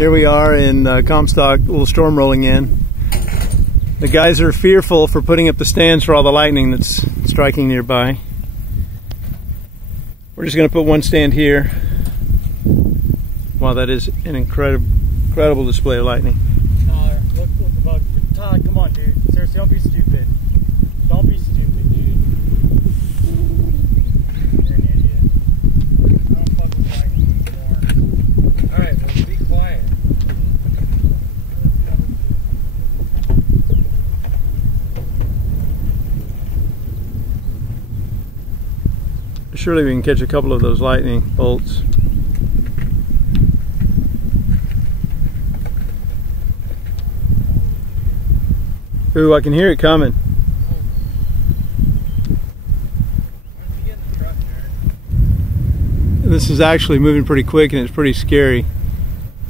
Here we are in Comstock, a little storm rolling in. The guys are fearful for putting up the stands for all the lightning that's striking nearby. We're just going to put one stand here. Wow, that is an incredible display of lightning. Tyler, look above. Tyler, come on, dude. Seriously, don't be stupid. Don't be stupid, dude. You're an idiot. I don't fuck with lightning anymore. Alright, well, be quiet. Surely we can catch a couple of those lightning bolts. Ooh, I can hear it coming. This is actually moving pretty quick and it's pretty scary.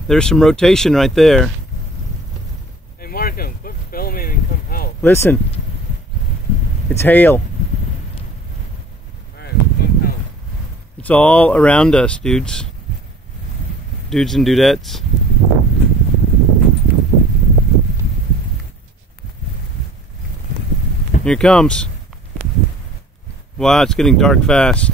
There's some rotation right there. Hey Markham, quit filming and come help. Listen, it's hail. Alright, come help. It's all around us, dudes. Dudes and dudettes. Here it comes. Wow, it's getting dark fast.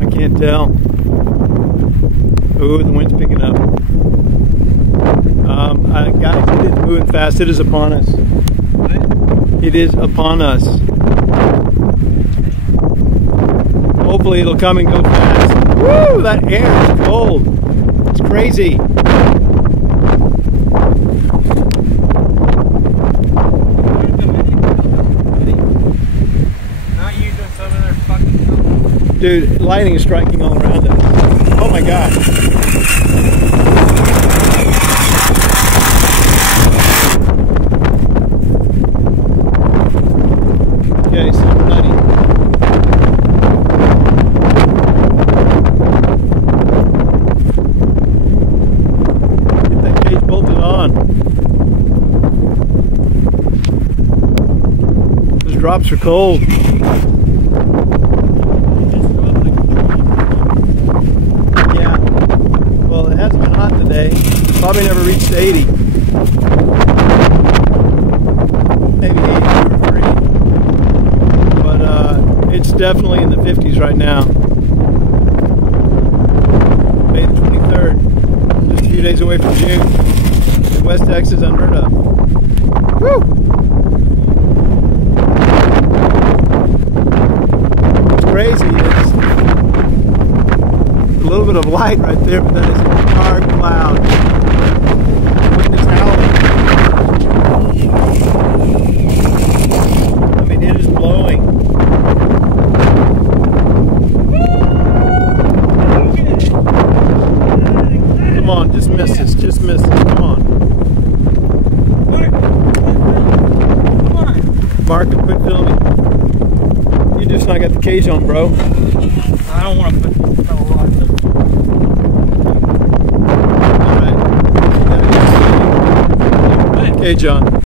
I can't tell. Ooh, the wind's picking up. Guys, it is moving fast. It is upon us. What? It is upon us. Hopefully it'll come and go fast. Woo! That air is cold. It's crazy. Dude, lightning is striking all around us. Oh my God. Okay, so nutty. Get that cage bolted on. Those drops are cold. Today. Probably never reached 80. Maybe 82 or 3. But it's definitely in the 50s right now. May the 23rd. Just a few days away from June. In West Texas, unheard of. Woo! What's crazy is a little bit of light right there, but that is a dark cloud. The wind is howling. I mean, it is blowing. Come on, just miss this. Just miss this. Come on. Come on. Mark, quit filming. You just not got the cage on, bro. I don't want to put a lot of them. Okay, John.